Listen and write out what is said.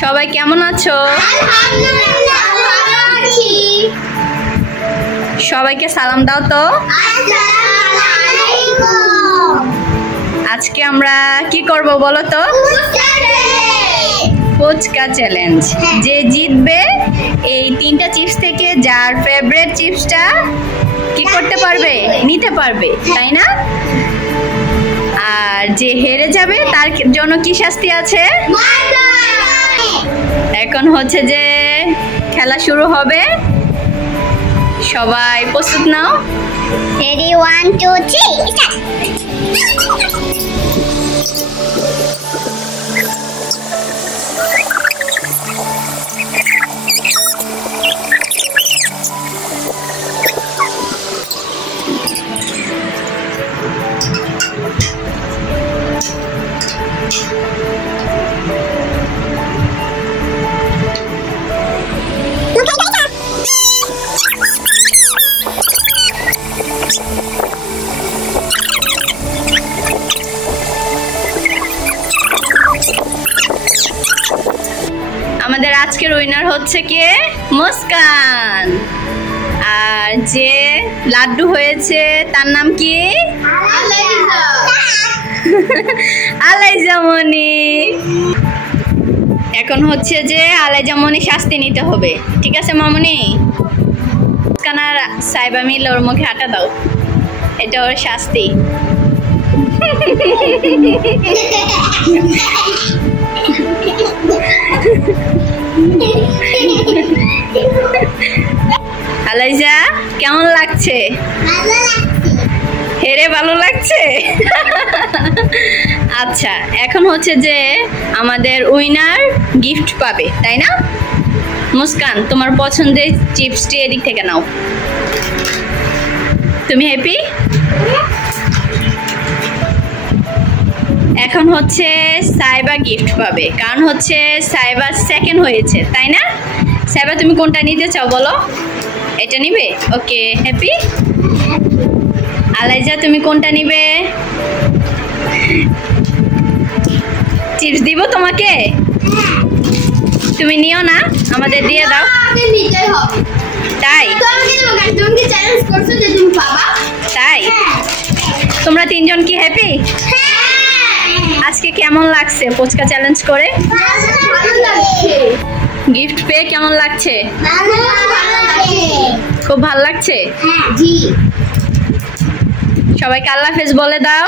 সবাই কেমন আছো? সবাইকে সালাম দাও তো। আজকে আমরা কি করব বলো তো? ফুচকা চ্যালেঞ্জ। যে জিতবে এই 3টা চিপস থেকে যার ফেভারিট চিপসটা কি করতে পারবে, নিতে পারবে, তাই না? আর যে হেরে যাবে তার জন্য কি শাস্তি আছে? এখন হচ্ছে যে খেলা শুরু হবে। সবাই প্রস্তুত নাও। Ready 1 2 3 start. আমাদের আজকের উইনার হচ্ছে কে? মুস্কান। আর যে লাড্ডু হয়েছে তার নাম কি? আলাইজা মনি। এখন হচ্ছে যে আলাইজা মনি শাস্তি নিতে হবে, ঠিক আছে মামুনি? মুস্কান আর সাইবা মিলে ওর মুখে আটা দাও, এটা ওর শাস্তি। আলাইজা কেমন লাগছে? হেরে ভালো লাগছে? আচ্ছা, এখন হচ্ছে যে আমাদের উইনার গিফট পাবে, তাই না? মুস্কান, তোমার পছন্দের চিপসটি এদিক থেকে নাও। তুমি হ্যাপি? এখন হচ্ছে সাইবা গিফট পাবে, কারণ হচ্ছে সাইবা সেকেন্ড হয়েছে, তাই না? সাইবা তুমি কোনটা নিতে চাও বলো? এটা নিবে? ওকে, হ্যাপি? আলাইজা তুমি কোনটা নিবে? চিপস দিব তোমাকে? তুমি নিও না, আমাদের দিয়ে দাও। তাই? তাই? তোমরা 3জন কি হ্যাপি? আজকে কেমন লাগছে ফুচকা চ্যালেঞ্জ করে? গিফট পেয়ে কেমন লাগছে? খুব ভালো লাগছে। সবাইকে আল্লাহ হাফেজ বলে দাও।